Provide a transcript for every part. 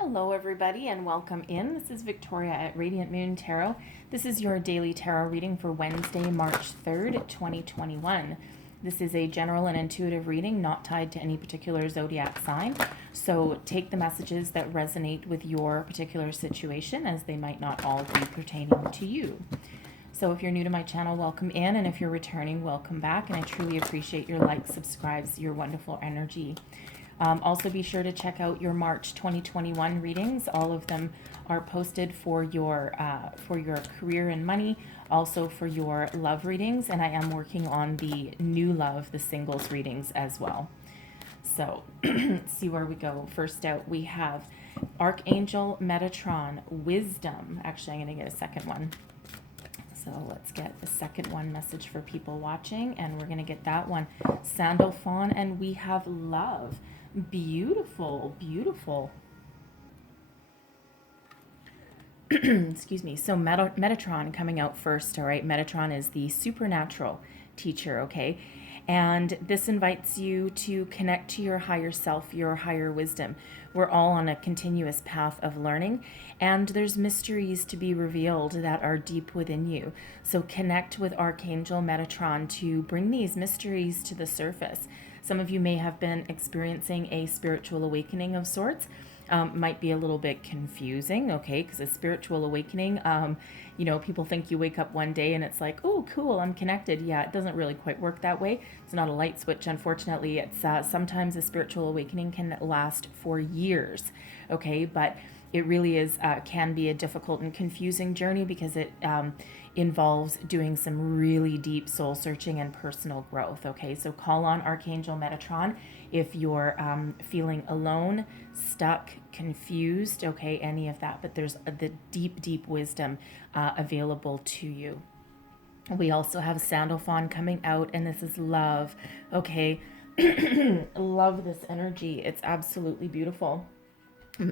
Hello everybody and welcome in. This is Victoria at Radiant Moon Tarot. This is your daily tarot reading for Wednesday, March 3rd, 2021. This is a general and intuitive reading not tied to any particular zodiac sign. So take the messages that resonate with your particular situation, as they might not all be pertaining to you. So if you're new to my channel, welcome in, and if you're returning, welcome back. And I truly appreciate your likes, subscribes, your wonderful energy. Also be sure to check out your March 2021 readings. All of them are posted for your career and money, also for your love readings, and I am working on the new love, the singles readings as well. So let's see where we go. First out, we have Archangel Metatron, Wisdom. Actually, I'm going to get a second one. So let's get the second one message for people watching, and we're going to get that one. Sandalphon, and we have Love. Beautiful, beautiful. Excuse me. So Metatron coming out first, all right? Metatron is the supernatural teacher, okay? And this invites you to connect to your higher self, your higher wisdom. We're all on a continuous path of learning, and there's mysteries to be revealed that are deep within you. So connect with Archangel Metatron to bring these mysteries to the surface. Some of you may have been experiencing a spiritual awakening of sorts. Might be a little bit confusing, okay? Because a spiritual awakening, people think you wake up one day and it's like, oh, cool, I'm connected. Yeah, it doesn't really quite work that way. It's not a light switch, unfortunately. It's sometimes a spiritual awakening can last for years, okay? But it really is can be a difficult and confusing journey because it involves doing some really deep soul searching and personal growth. Okay, so call on Archangel Metatron if you're feeling alone, stuck, confused, okay, any of that. But there's the deep wisdom available to you. We also have Sandalphon coming out, and this is Love. Okay, love this energy. It's absolutely beautiful.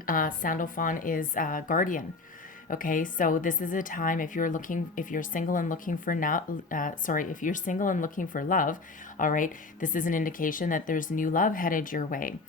Sandalphon is guardian. Okay, so this is a time if you're single and looking for if you're single and looking for love, all right, this is an indication that there's new love headed your way.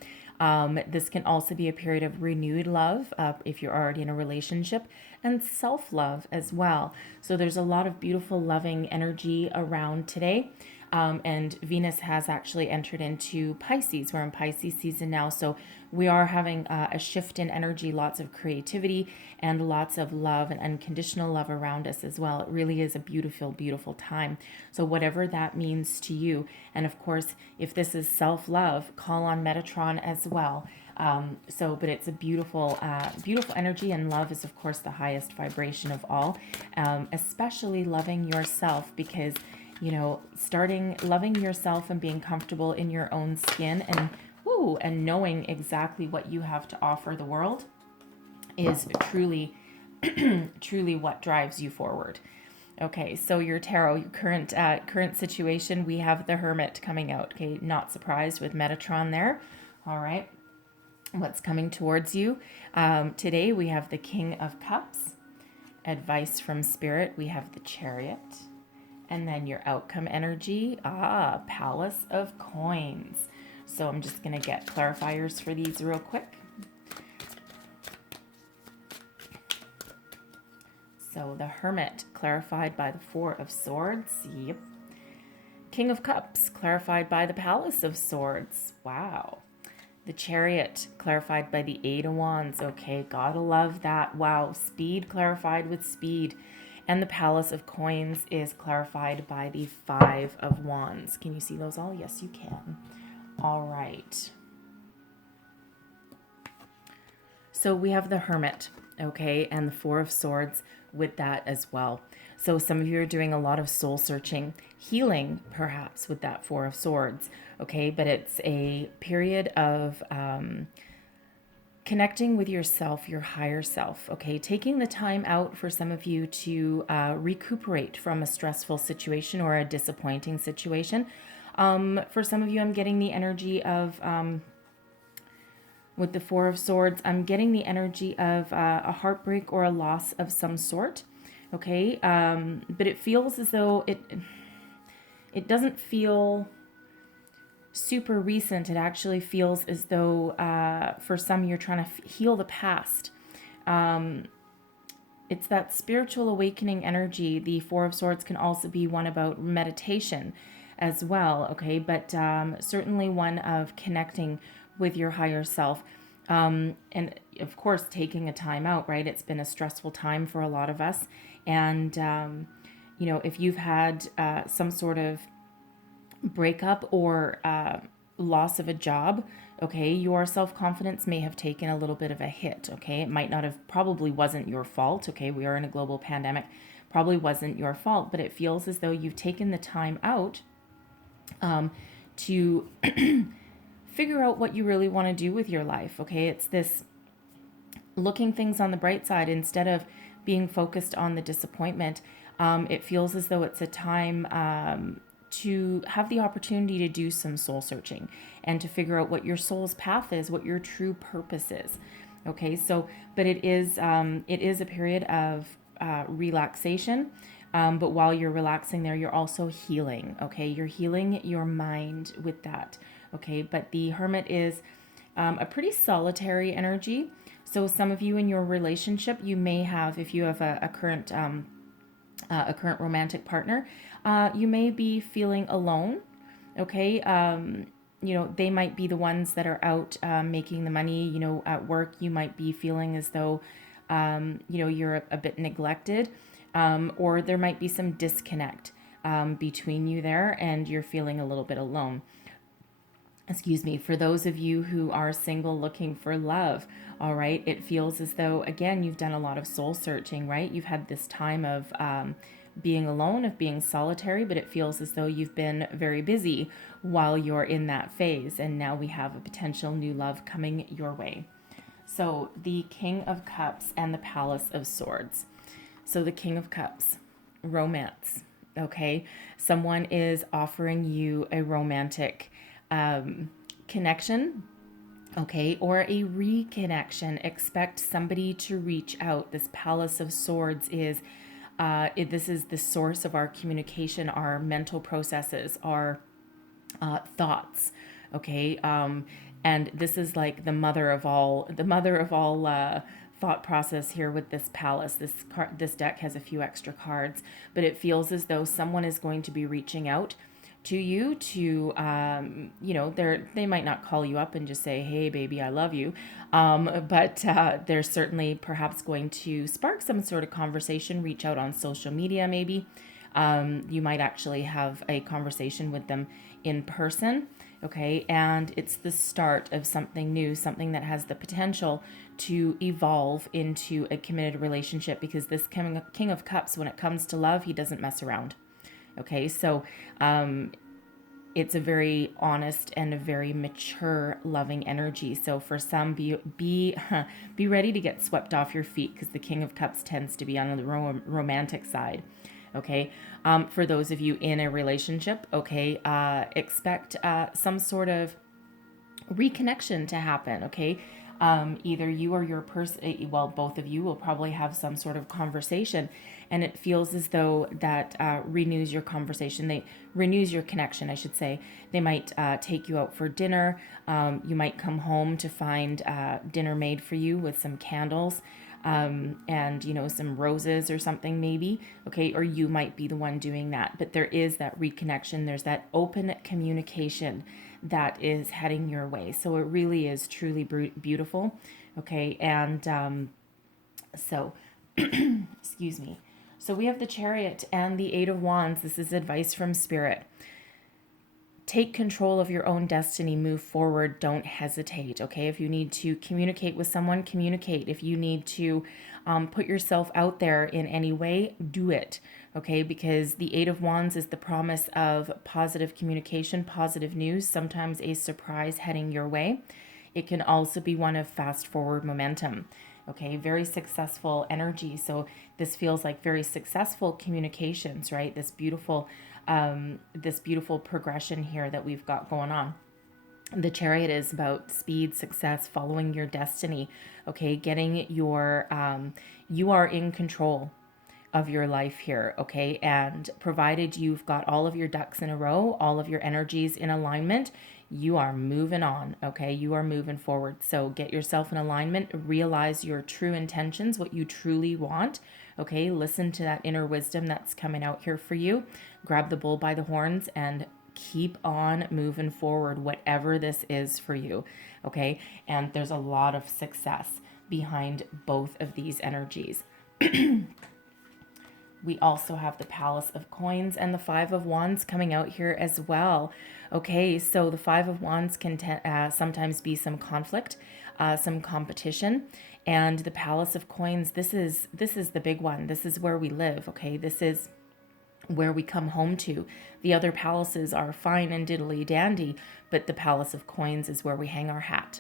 This can also be a period of renewed love if you're already in a relationship, and self-love as well. So there's a lot of beautiful, loving energy around today. And Venus has actually entered into Pisces. We're in Pisces season now, so we are having a shift in energy, lots of creativity and lots of love and unconditional love around us as well. It really is a beautiful, beautiful time. So whatever that means to you, and of course, if this is self-love, call on Metatron as well. But it's a beautiful, beautiful energy, and love is, of course, the highest vibration of all, especially loving yourself, because starting loving yourself and being comfortable in your own skin and knowing exactly what you have to offer the world is truly, truly what drives you forward. Okay, so your tarot, your current situation, we have the Hermit coming out. Okay, not surprised with Metatron there. All right, what's coming towards you? Today we have the King of Cups. Advice from Spirit, we have the Chariot. And then your outcome energy, Palace of Coins. So I'm just going to get clarifiers for these real quick. So the Hermit, clarified by the Four of Swords. Yep. King of Cups, clarified by the Palace of Swords. Wow. The Chariot, clarified by the Eight of Wands. Okay, gotta love that. Wow. Speed, clarified with Speed. And the Palace of Coins is clarified by the Five of Wands. Can you see those all? Yes, you can. All right. So we have the Hermit, okay, and the Four of Swords with that as well. So some of you are doing a lot of soul searching, healing perhaps with that Four of Swords, okay, but it's a period of connecting with yourself, your higher self, okay? Taking the time out for some of you to recuperate from a stressful situation or a disappointing situation. For some of you, I'm getting the energy of, with the Four of Swords, I'm getting the energy of a heartbreak or a loss of some sort, okay? But it feels as though it doesn't feel super recent. It actually feels as though for some you're trying to heal the past. It's that spiritual awakening energy. The Four of Swords can also be one about meditation as well, okay? But certainly one of connecting with your higher self. And of course, taking a time out, right? It's been a stressful time for a lot of us. And, if you've had some sort of breakup or loss of a job, okay, your self-confidence may have taken a little bit of a hit, okay? It might not have, probably wasn't your fault, okay? We are in a global pandemic, probably wasn't your fault, but it feels as though you've taken the time out to figure out what you really want to do with your life, okay? It's this looking things on the bright side instead of being focused on the disappointment. It feels as though it's a time to have the opportunity to do some soul searching and to figure out what your soul's path is, what your true purpose is. Okay, so, but it is a period of relaxation. But while you're relaxing there, you're also healing. Okay, you're healing your mind with that. Okay, but the Hermit is a pretty solitary energy. So some of you in your relationship, you may have, if you have a current romantic partner, you may be feeling alone. Okay, they might be the ones that are out making the money. At work, you might be feeling as though you're a bit neglected, or there might be some disconnect between you there, and you're feeling a little bit alone. Excuse me. For those of you who are single looking for love, all right, it feels as though, again, you've done a lot of soul searching, right? You've had this time of being alone, of being solitary, but it feels as though you've been very busy while you're in that phase. And now we have a potential new love coming your way. So the King of Cups and the Palace of Swords. So the King of Cups, romance, okay? Someone is offering you a romantic connection, okay, or a reconnection. Expect somebody to reach out. This Palace of Swords is, this is the source of our communication, our mental processes, our thoughts, okay? And this is like the mother of all thought process here with this Palace. This deck has a few extra cards, but it feels as though someone is going to be reaching out to you to, they might not call you up and just say, hey, baby, I love you. But they're certainly perhaps going to spark some sort of conversation, reach out on social media, maybe. You might actually have a conversation with them in person. Okay. And it's the start of something new, something that has the potential to evolve into a committed relationship, because this King of Cups, when it comes to love, he doesn't mess around. Okay, so it's a very honest and a very mature, loving energy. So for some, be ready to get swept off your feet, because the King of Cups tends to be on the romantic side. Okay, for those of you in a relationship, okay, expect some sort of reconnection to happen. Okay. Either you or your person, well, both of you will probably have some sort of conversation, and it feels as though that renews your conversation. Renews your connection, I should say. They might take you out for dinner. You might come home to find dinner made for you with some candles, and some roses or something maybe. Okay, or you might be the one doing that. But there is that reconnection. There's that open communication that is heading your way. So it really is truly beautiful. Okay. And so, excuse me. So we have the Chariot and the Eight of Wands. This is advice from Spirit. Take control of your own destiny. Move forward. Don't hesitate. Okay. If you need to communicate with someone, communicate. If you need to put yourself out there in any way, do it. Okay, because the Eight of Wands is the promise of positive communication, positive news, sometimes a surprise heading your way. It can also be one of fast forward momentum. Okay, very successful energy. So this feels like very successful communications, right? This beautiful progression here that we've got going on. The Chariot is about speed, success, following your destiny. Okay, getting your, you are in control of your life here, okay? And provided you've got all of your ducks in a row, all of your energies in alignment, you are moving on, okay? You are moving forward. So get yourself in alignment, realize your true intentions, what you truly want, okay? Listen to that inner wisdom that's coming out here for you. Grab the bull by the horns and keep on moving forward, whatever this is for you, okay? And there's a lot of success behind both of these energies. We also have the Palace of Coins and the Five of Wands coming out here as well. Okay, so the Five of Wands can sometimes be some conflict, some competition, and the Palace of Coins, this is the big one. This is where we live, okay? This is where we come home to. The other palaces are fine and diddly dandy, but the Palace of Coins is where we hang our hat.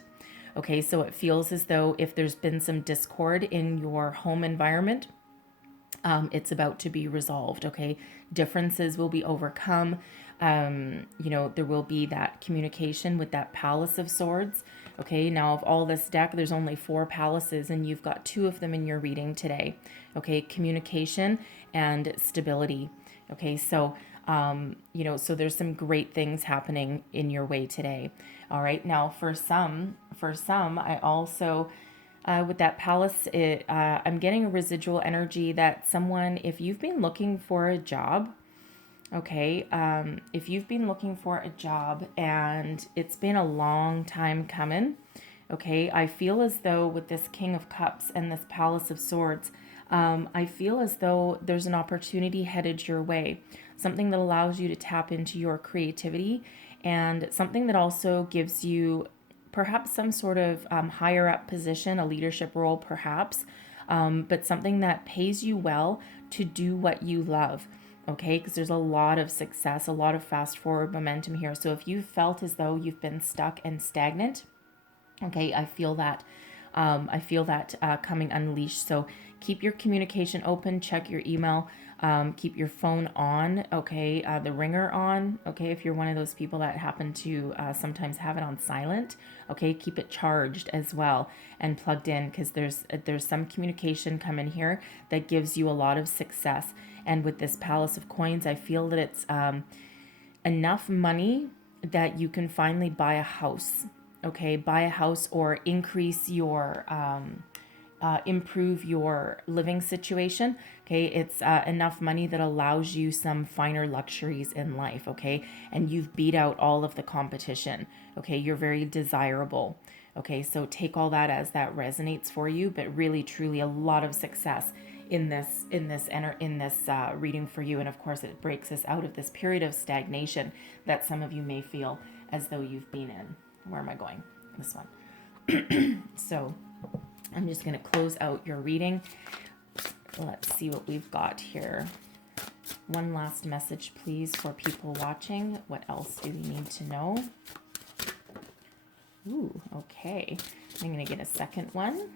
Okay, so it feels as though if there's been some discord in your home environment, it's about to be resolved, okay? Differences will be overcome. There will be that communication with that Palace of Swords. Okay, now of all this deck, there's only 4 palaces and you've got 2 of them in your reading today. Okay, communication and stability. Okay, so, so there's some great things happening in your way today. All right, now for some, I also... with that palace, I'm getting a residual energy that someone, if you've been looking for a job, okay, if you've been looking for a job and it's been a long time coming, okay, I feel as though with this King of Cups and this Palace of Swords, I feel as though there's an opportunity headed your way, something that allows you to tap into your creativity and something that also gives you perhaps some sort of higher up position, a leadership role perhaps, but something that pays you well to do what you love, okay? Because there's a lot of success, a lot of fast forward momentum here. So if you felt as though you've been stuck and stagnant, okay, I feel that coming unleashed. So keep your communication open, check your email, keep your phone on, okay, the ringer on, okay, if you're one of those people that happen to sometimes have it on silent, okay, keep it charged as well and plugged in, because there's some communication coming here that gives you a lot of success. And with this Palace of Coins, I feel that it's enough money that you can finally buy a house, okay, buy a house or increase your improve your living situation, okay? It's enough money that allows you some finer luxuries in life, okay? And you've beat out all of the competition, okay? You're very desirable, okay? So take all that as that resonates for you, but really, truly, a lot of success in this reading for you. And of course, it breaks us out of this period of stagnation that some of you may feel as though you've been in. Where am I going? This one. So I'm just going to close out your reading. Let's see what we've got here. One last message, please, for people watching. What else do we need to know? Ooh, okay. I'm going to get a second one.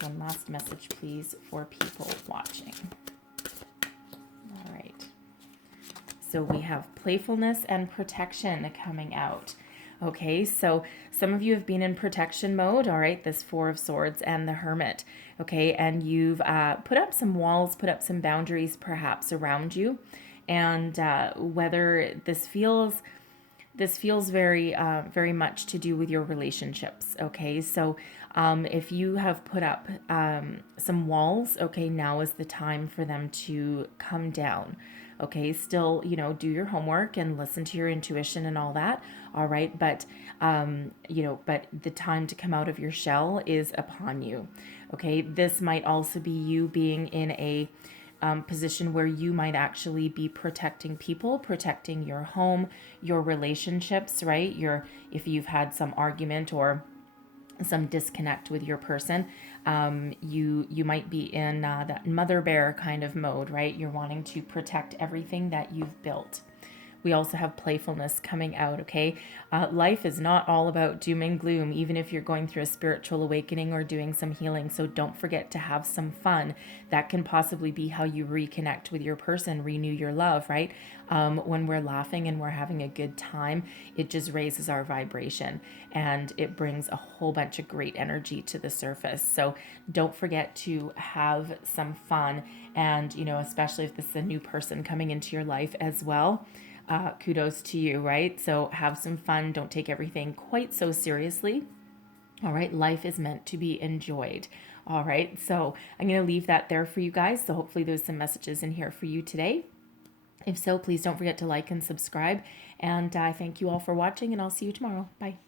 One last message, please, for people watching. All right. So we have playfulness and protection coming out. Okay, so some of you have been in protection mode, all right, this Four of Swords and the Hermit, okay, and you've put up some walls, put up some boundaries perhaps around you, and whether this feels very, very much to do with your relationships, okay, so if you have put up some walls, okay, now is the time for them to come down. Okay, still, do your homework and listen to your intuition and all that. All right. But, but the time to come out of your shell is upon you. Okay. This might also be you being in a position where you might actually be protecting people, protecting your home, your relationships, right? If you've had some argument or some disconnect with your person, you might be in that mother bear kind of mode, right? You're wanting to protect everything that you've built. We also have playfulness coming out, okay? Life is not all about doom and gloom, even if you're going through a spiritual awakening or doing some healing. So don't forget to have some fun. That can possibly be how you reconnect with your person, renew your love, right? When we're laughing and we're having a good time, it just raises our vibration and it brings a whole bunch of great energy to the surface. So don't forget to have some fun. And, especially if this is a new person coming into your life as well, kudos to you, right? So have some fun. Don't take everything quite so seriously. All right, life is meant to be enjoyed. All right, so I'm going to leave that there for you guys. So hopefully there's some messages in here for you today. If so, please don't forget to like and subscribe. And I thank you all for watching, and I'll see you tomorrow. Bye.